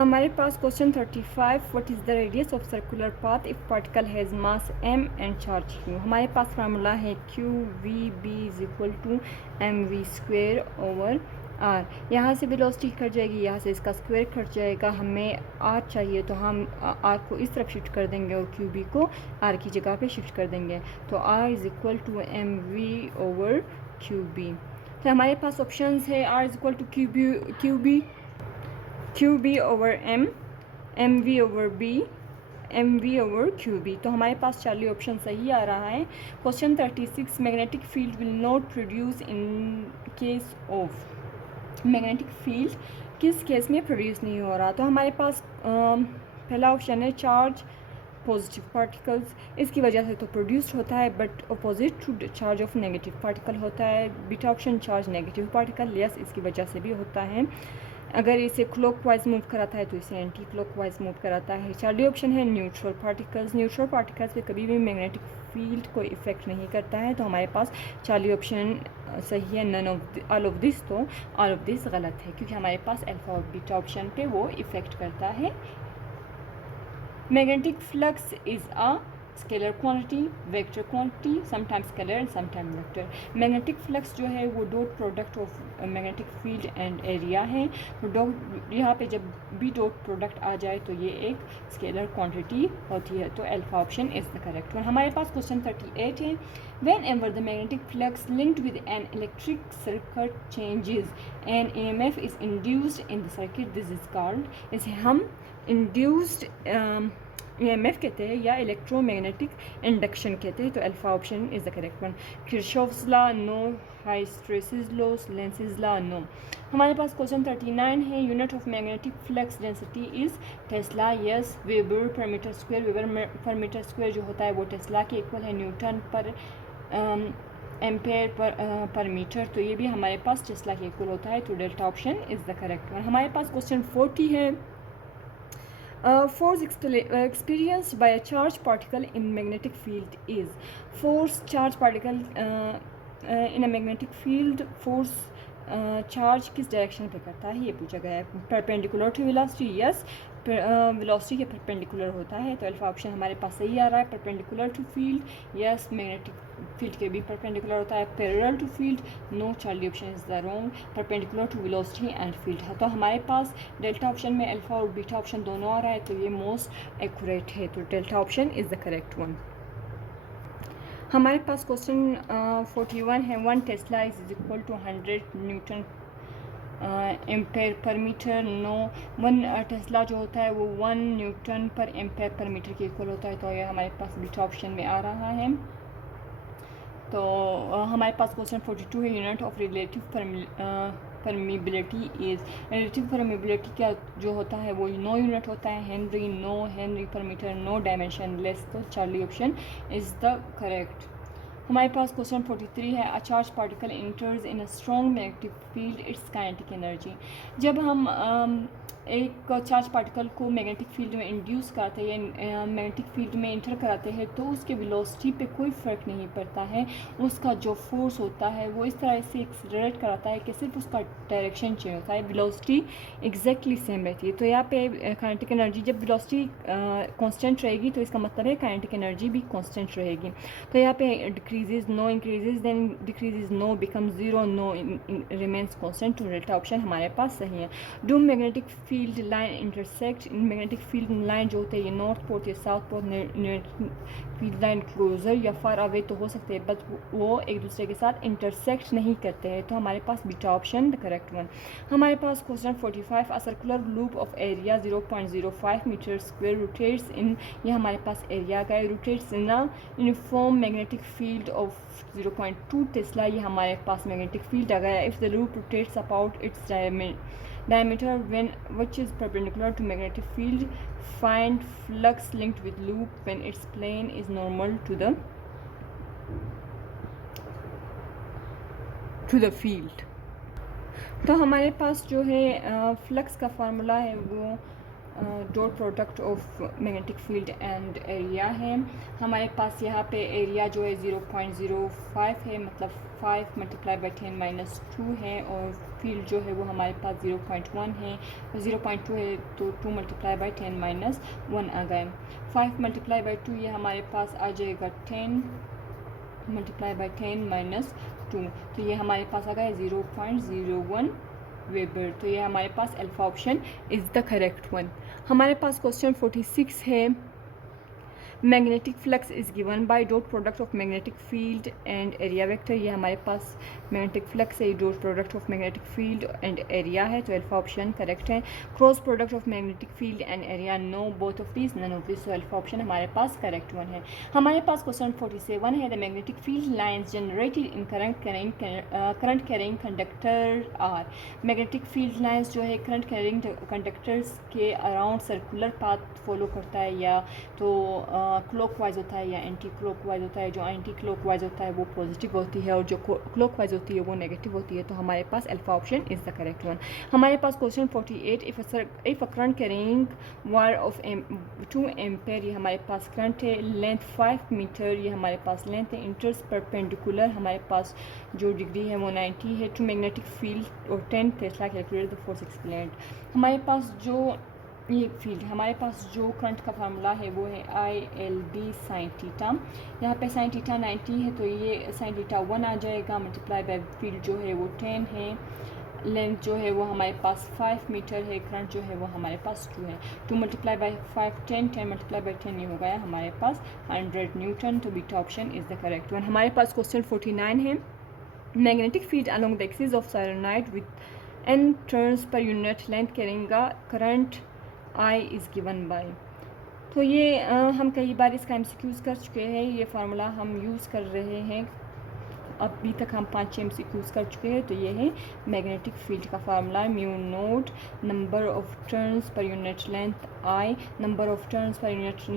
हमारे पास question 35, what is the radius of circular path if particle has mass m and charge q। हमारे पास formula है q v b is equal to M V square over r। यहाँ से velocity cut जाएगी, यहाँ से इसका स्क्वायर कट जाएगा। हमें r चाहिए तो हम r को इस तरफ शिफ्ट कर देंगे और q b को r की जगह पे शिफ्ट कर देंगे। तो r is equal to M V over q b। तो हमारे पास ऑप्शंस है r is equal to Q B over M V over B, M V over Q B. तो हमारे पास चार्ली ऑप्शन सही आ रहा है। Question 36, magnetic field will not produce in case of. Magnetic field किस केस में प्रोड्यूस नहीं हो रहा? तो हमारे पास पहला ऑप्शन है चार्ज पॉजिटिव पार्टिकल्स, इसकी वजह से तो प्रोड्यूस्ड होता है, but opposite to charge of negative particle होता है। Beta option charge negative particle, yes इसकी वजह से भी होता है। अगर इसे क्लॉकवाइज मूव कराता है तो इसे एंटी क्लॉकवाइज मूव कराता है। चार्ली ऑप्शन है न्यूट्रल पार्टिकल्स, न्यूट्रल पार्टिकल्स पे कभी भी मैग्नेटिक फील्ड को इफेक्ट नहीं करता है। तो हमारे पास चार्ली ऑप्शन सही है, none of all of this. तो ऑल ऑफ दिस गलत है क्योंकि हमारे पास अल्फा और बीटा ऑप्शन पे वो इफेक्ट करता है। Magnetic flux is a scalar quantity, vector quantity, sometimes scalar and sometime vector. Magnetic flux जो है वो dot product of magnetic field and area है। तो डॉट यहाँ पे जब भी डॉट प्रोडक्ट आ जाए तो ये एक स्केलर क्वांटिटी होती है। तो alpha option is the correct one. हमारे पास क्वेश्चन 38 है, whenever the magnetic flux linked with an electric circuit changes an EMF is induced in the circuit, this is called. इसे हम इंड्यूस्ड EMF कहते हैं या इलेक्ट्रोमैग्नेटिक इंडक्शन कहते हैं। तो alpha option is the correct one. Kirchhoff's law no, hysteresis law, Lenz law no. हमारे पास क्वेश्चन 39 है, unit of magnetic flux density is tesla, yes. Weber per metre square, weber per metre square जो होता है वो Tesla के equal है। Newton per ampere per metre, तो ये भी हमारे पास टेस्ला के इक्वल होता है। तो delta option is the correct one. हमारे पास क्वेश्चन 40 है, force experienced by a charged particle in magnetic field is। force charged particle in a magnetic field, force charge किस डायरेक्शन पे करता है ये पूछा गया है। Perpendicular to velocity, yes velocity के परपेंडिकुलर होता है। तो अल्फा ऑप्शन हमारे पास सही आ रहा है। Perpendicular to field, yes magnetic field के भी परपेंडिकुलर होता है। Parallel to field, no, Charlie option is the wrong. Perpendicular to velocity and field है। तो हमारे पास डेल्टा ऑप्शन में अल्फा और बीटा ऑप्शन दोनों आ रहा है, तो ये मोस्ट एक्यूरेट है। तो delta option is the correct one. हमारे पास क्वेश्चन 41 है, 1 tesla is equal to 100 newton ampere per metre, no. 1 tesla जो होता है वो 1 Newton per ampere per metre के इक्वल होता है। तो ये हमारे पास बीटा ऑप्शन में आ रहा है। तो हमारे पास क्वेश्चन 42 है, unit of relative permeability is. Relative permeability क्या जो होता है वो नो यूनिट होता है। हेनरी, नो, हेनरी पर मीटर, नो, डायमेंशन लेस। तो Charlie option is the correct. हमारे पास क्वेश्चन 43 है, a charge particle इंटर्स in a strong magnetic field, it's kinetic energy. जब हम एक चार्ज पार्टिकल को मैग्नेटिक फील्ड में इंड्यूस करते हैं या मैग्नेटिक फील्ड में इंटर कराते हैं तो उसके वेलोसिटी पे कोई फ़र्क नहीं पड़ता है। उसका जो फोर्स होता है वो इस तरह से एक्सलरेट कराता है कि सिर्फ उसका डायरेक्शन चेंज होता है, वेलोसिटी एग्जैक्टली सेम रहती है। तो यहाँ पे काइनेटिक एनर्जी, जब वेलोसिटी कांस्टेंट रहेगी तो इसका मतलब है काइनेटिक एनर्जी भी कांस्टेंट रहेगी। तो यहाँ पे decreases, no increases, then decreases, no become zero, no remains constant. तो डेल्टा ऑप्शन हमारे पास सही है। Do magnetic field line intersect, magnetic field line जो होते हैं ये नॉर्थ पोल या south pole, field line closer या फार अवे तो हो सकते हैं, बट वो एक दूसरे के साथ इंटरसेक्ट नहीं करते हैं। तो हमारे पास beta option the correct one. हमारे पास question 45, a circular loop of area 0.05 metre square rotates in, ये हमारे पास एरिया का है, rotates in a uniform magnetic field of 0.2 tesla, ये हमारे पास मैग्नेटिक फील्ड आ गया। If the loop rotates about its diameter when which is perpendicular to magnetic field, find flux linked with loop when its plane is normal to the field। तो हमारे पास जो है flux का फार्मूला है वो dot product of magnetic field and area है। हमारे पास यहाँ पे एरिया जो है 0.05 है, मतलब 5 मल्टीप्लाई बाई 10 माइनस 2 है, और फील्ड जो है वो हमारे पास 0.1 है, 0.2 है तो 2 मल्टीप्लाई बाई 10 माइनस 1 आ गए। 5 मल्टीप्लाई बाई 2 ये हमारे पास आ जाएगा 10 मल्टीप्लाई बाई 10 माइनस 2, तो ये हमारे पास आ गया 0.01 वेबर। तो ये हमारे पास alpha option is the correct one. हमारे पास क्वेश्चन 46 है, magnetic flux is given by dot product of magnetic field and area vector. ये हमारे पास मैग्नेटिक फ्लक्स है, dot product of magnetic field and area है, तो अल्फा ऑप्शन करेक्ट है। Cross product of magnetic field and area, no both of these, none of this, तो alpha option हमारे पास करेक्ट वन है। हमारे पास क्वेश्चन 47 है, the magnetic field lines generated in current carrying conductor are. Magnetic field lines जो है current carrying conductors के अराउंड सर्कुलर पाथ फॉलो करता है, या तो क्लॉकवाइज होता है या एंटी क्लॉकवाइज होता है। जो एंटी क्लॉकवाइज होता है वो पॉजिटिव होती है और जो क्लॉकवाइज होती है वो नेगेटिव होती है, तो हमारे पास alpha option is the correct one. हमारे पास question 48, if a current carrying wire of 2 ampere, ये हमारे पास करंट है, लेंथ 5 मीटर, ये हमारे पास लेंथ है, इंटर्स परपेंडिकुलर, हमारे पास जो डिग्री है वो 90 है, टू मैग्नेटिक फील्ड और 10 Tesla calculate the force explained. हमारे पास जो ये फील्ड, हमारे पास जो करंट का फार्मूला है वो है ILB साइन थीटा। यहाँ पे साइन थीटा 90 है तो ये साइन थीटा 1 आ जाएगा, मल्टीप्लाई बाय फील्ड जो है वो 10 है, लेंथ जो है वो हमारे पास 5 मीटर है, करंट जो है वो हमारे पास 2 है। 2 मल्टीप्लाई बाई 5 10, 10 मल्टीप्लाई बाई 10 ये हो गया हमारे पास 100 न्यूटन, तो beta option is the correct one. हमारे पास क्वेश्चन 49 है, magnetic field along the axis of solenoid with n turns per unit length करेंगे, current I is given by. तो ये हम कई बार इसका MCQs कर चुके हैं, ये फार्मूला हम यूज़ कर रहे हैं, अभी तक हम 5-6 MCQs कर चुके हैं। तो ये है मैग्नेटिक फील्ड का formula, mu naught number of turns per unit length I, number of turns per unit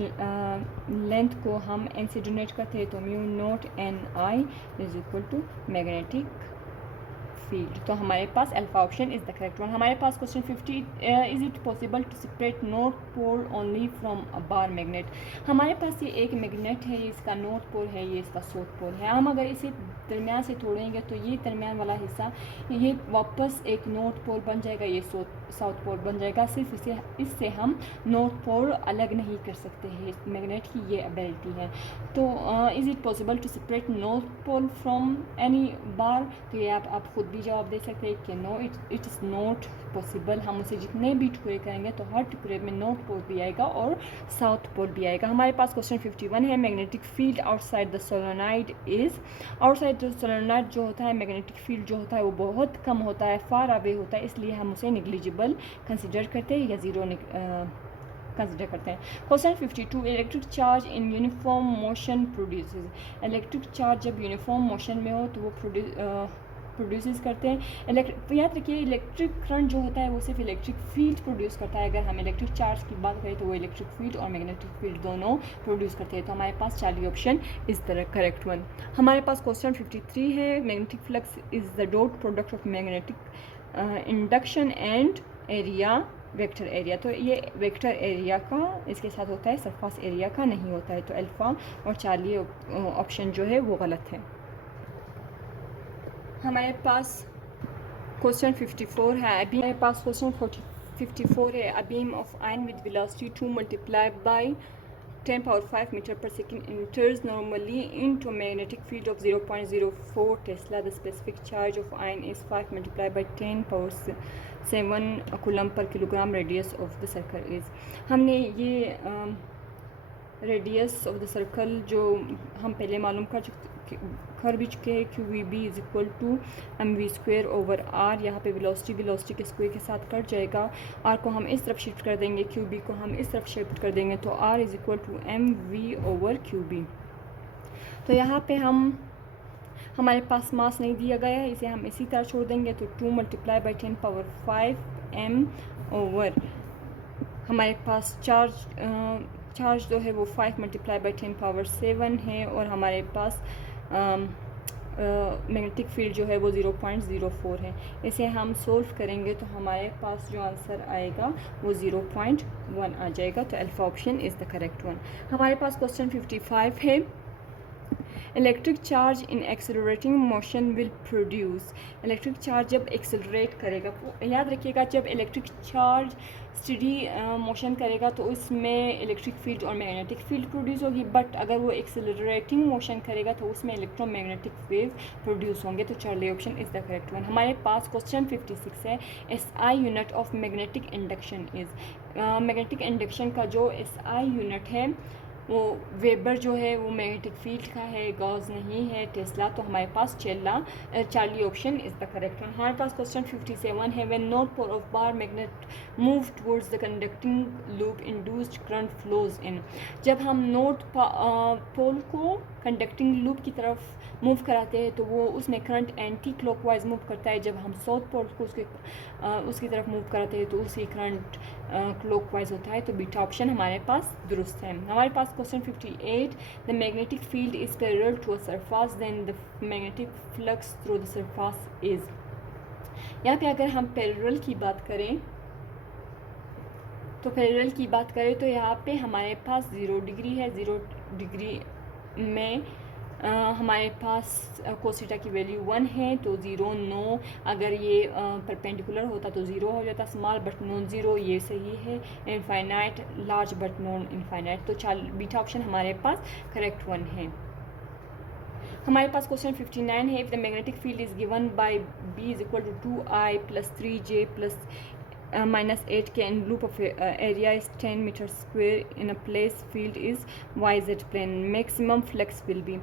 length को हम n से डोनेट करते हैं, तो mu naught NI is equal to magnetic field. तो हमारे पास alpha option is the correct one. हमारे पास question 50, is it possible to separate north pole only from a bar magnet. हमारे पास ये एक मैग्नेट है, ये इसका नॉर्थ पोल है, ये इसका साउथ पोल है। हम अगर इसे दरमियान से तोड़ेंगे तो ये दरमियान वाला हिस्सा ये वापस एक नॉर्थ पोल बन जाएगा, ये साउथ पोल बन जाएगा। सिर्फ इससे हम नॉर्थ पोल अलग नहीं कर सकते हैं, मैग्नेट की ये एबिलिटी है। तो is it possible to separate north pole from any bar, तो ये आप खुद भी जवाब दे सकते हैं कि no, it is not possible. हम उसे जितने भी टुकड़े करेंगे तो हर टुकड़े में नॉर्थ पोल भी आएगा और साउथ पोल भी आएगा। हमारे पास क्वेश्चन 51 है, magnetic field outside the solenoid is. Outside the solenoid जो होता है मैग्नेटिक फील्ड जो होता है वो बहुत कम होता है, फार अवे होता है, इसलिए हम उसे निग्लिजिबल कंसिडर करते हैं या ज़ीरो कंसिडर करते हैं। Question 52, electric charge in uniform motion produces. Electric charge जब यूनिफॉर्म मोशन में हो तो वो प्रोड्यूस करते हैं। याद रखिए इलेक्ट्रिक करंट जो होता है वो सिर्फ इलेक्ट्रिक फील्ड प्रोड्यूस करता है। अगर हम इलेक्ट्रिक चार्ज की बात करें तो वो इलेक्ट्रिक फील्ड और मैग्नेटिक फील्ड दोनों प्रोड्यूस करते हैं। तो हमारे पास Charlie option is the correct one. हमारे पास क्वेश्चन 53 है, magnetic flux is the dot product of magnetic induction and area vector area. तो ये वेक्टर एरिया का इसके साथ होता है, सरफेस एरिया का नहीं होता है। तो अल्फ़ा और चार्ली ऑप्शन जो है वो गलत है। हमारे पास क्वेश्चन 54 है, अभी हमारे पास क्वेश्चन 54 है, a beam of ion with velocity 2 multiply by 10 power 5 metre per second enters normally into magnetic field of 0.04 Tesla. The specific charge of ion is 5 multiplied by 10 power 7 coulomb per kilogram. Radius of the circle is, हमने ये radius of the circle जो हम पहले मालूम कर भी चुके हैं, QVB is equal to mv square over r। यहाँ पे वेलोसिटी के स्क्वायर के साथ कट जाएगा, r को हम इस तरफ शिफ्ट कर देंगे, QB को हम इस तरफ शिफ्ट कर देंगे, तो r is equal to mv over QB। तो यहाँ पे हमारे पास मास नहीं दिया गया है, इसे हम इसी तरह छोड़ देंगे, तो 2 multiply by 10 power 5 m over हमारे पास चार्ज जो है वो 5 मल्टीप्लाई बाई 10 पावर 7 है, और हमारे पास मैग्नेटिक फील्ड जो है वो 0.04 है। इसे हम सोल्व करेंगे तो हमारे पास जो आंसर आएगा वो 0.1 आ जाएगा। तो alpha option is the correct one. हमारे पास क्वेश्चन 55 है, electric charge in accelerating motion will produce. Electric charge जब एक्सेलरेट करेगा, याद रखिएगा जब इलेक्ट्रिक चार्ज स्टडी मोशन करेगा तो उसमें इलेक्ट्रिक फील्ड और मैग्नेटिक फील्ड प्रोड्यूस होगी, बट अगर वो एक्सेलरेटिंग मोशन करेगा तो उसमें इलेक्ट्रोमैग्नेटिक वेव प्रोड्यूस होंगे। तो Charlie option is the correct one. हमारे पास क्वेश्चन 56 है, SI unit of magnetic induction is. Magnetic induction का जो SI यूनिट है वो वेबर जो है वो मैग्नेटिक फील्ड का है, गॉस नहीं है, टेस्ला। तो हमारे पास Charlie option is the correct one. हमारे पास क्वेश्चन 57 है, when north pole of bar magnet move towards the conducting loop induced current flows in. जब हम नॉर्थ पोल को कंडक्टिंग लूप की तरफ मूव कराते हैं तो वो उसमें करंट एंटी क्लॉकवाइज मूव करता है। जब हम साउथ पोल को उसकी तरफ मूव कराते हैं तो उसकी करंट क्लॉकवाइज होता है। तो बीटा ऑप्शन हमारे पास दुरुस्त है। हमारे पास question 58, the magnetic field is parallel to a surface then the magnetic flux through the surface is. यहाँ पे अगर हम पैरेलल की बात करें तो यहाँ पे हमारे पास 0 डिग्री है। 0 डिग्री में हमारे पास कोसिटा की वैल्यू 1 है, तो 0 9। अगर ये परपेंडिकुलर होता तो 0 हो जाता, स्मॉल बट नॉन 0, ये सही है। Infinite, large but non infinite. तो बीटा ऑप्शन हमारे पास करेक्ट वन है। हमारे पास क्वेश्चन 59 है, if the magnetic field is given by B is equal to 2I + 3J + -8 K and loop of area is 10 meter square in a place field is YZ plane, maximum flux will be।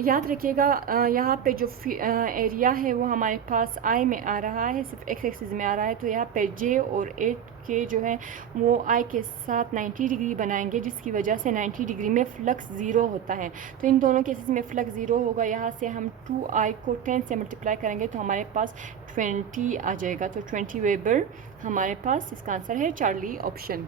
याद रखिएगा यहाँ पे जो area है वो हमारे पास I में आ रहा है, सिर्फ x एक्सिस में आ रहा है। तो यहाँ पे J और 8K जो है वो I के साथ 90 डिग्री बनाएंगे, जिसकी वजह से 90 डिग्री में फ्लक्स 0 होता है। तो इन दोनों केसेस में फ्लक्स 0 होगा। यहाँ से हम 2I को 10 से मल्टीप्लाई करेंगे तो हमारे पास 20 आ जाएगा। तो 20 वेबर हमारे पास इसका आंसर है चार्ली ऑप्शन।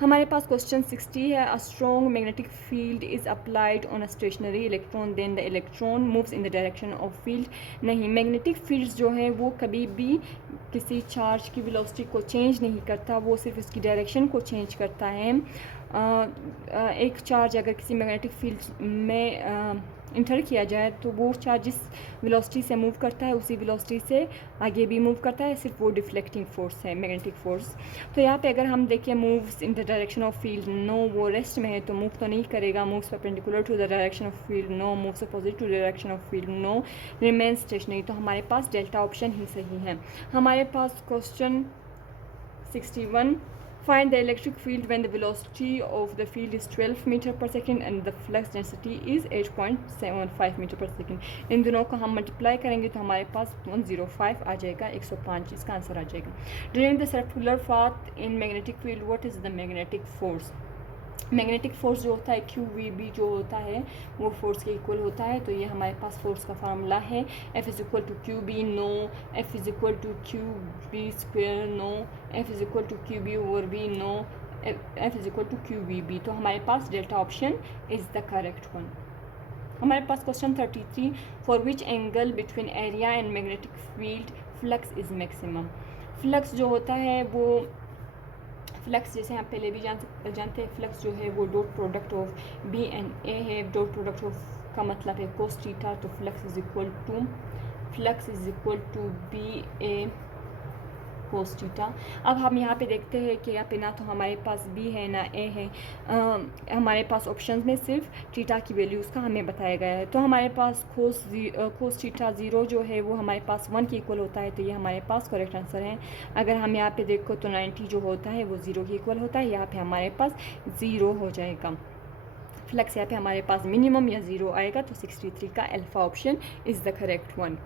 हमारे पास क्वेश्चन 60 है, a strong magnetic field is applied on a stationary electron then the electron moves in the direction of field. नहीं, मैग्नेटिक फील्ड्स जो है वो कभी भी किसी चार्ज की वेलोसिटी को चेंज नहीं करता, वो सिर्फ उसकी डायरेक्शन को चेंज करता है। एक चार्ज अगर किसी मैग्नेटिक फील्ड में इंटर किया जाए तो वो चार्ज जिस वेलोसिटी से मूव करता है उसी वेलोसिटी से आगे भी मूव करता है, सिर्फ वो डिफ्लेक्टिंग फोर्स है, मैग्नेटिक फोर्स। तो यहाँ पे अगर हम देखें moves in the direction of field, no, वो रेस्ट में है तो मूव तो नहीं करेगा। Moves perpendicular to the direction of field, no. Moves opposite to direction of field, no. Remain stationary. तो हमारे पास डेल्टा ऑप्शन ही सही है। हमारे पास question 61, find the electric field when the velocity of the field is 12 meter per second and the flux density is 8.75 meter per second। इन दोनों को हम मल्टीप्लाई करेंगे तो हमारे पास 105 आ जाएगा, 105 इसका आंसर आ जाएगा। During the circular path in magnetic field what is the magnetic force. Magnetic force जो होता है QVB जो होता है वो फोर्स के इक्वल होता है। तो ये हमारे पास फोर्स का फार्मूला है, F is equal to QB, no. F is equal to QB², no. F is equal to QB/B, no. F is equal to QVB। तो हमारे पास delta option is the correct one. हमारे पास question 33, for which angle between area and magnetic field flux is maximum. Flux जो होता है वो flux जैसे हम पहले भी जानते हैं, फ्लक्स जो है वो dot product of B and A है। डॉट प्रोडक्ट ऑफ का मतलब है cos थीटा, तो flux is equal to BA cos theta. अब हम यहाँ पे देखते हैं कि यहाँ पे ना तो हमारे पास B है ना A है, हमारे पास ऑप्शन में सिर्फ थीटा की वैल्यूज़ का हमें बताया गया है। तो हमारे पास cos थीटा 0 जो है वो हमारे पास 1 के इक्वल होता है, तो ये हमारे पास करेक्ट आंसर है। अगर हम यहाँ पे देखो तो 90 जो होता है वो 0 के इक्वल होता है, यहाँ पे हमारे पास 0 हो जाएगा। फ्लक्स यहाँ पे हमारे पास मिनिमम या 0 आएगा, तो 63 का alpha option is the correct one.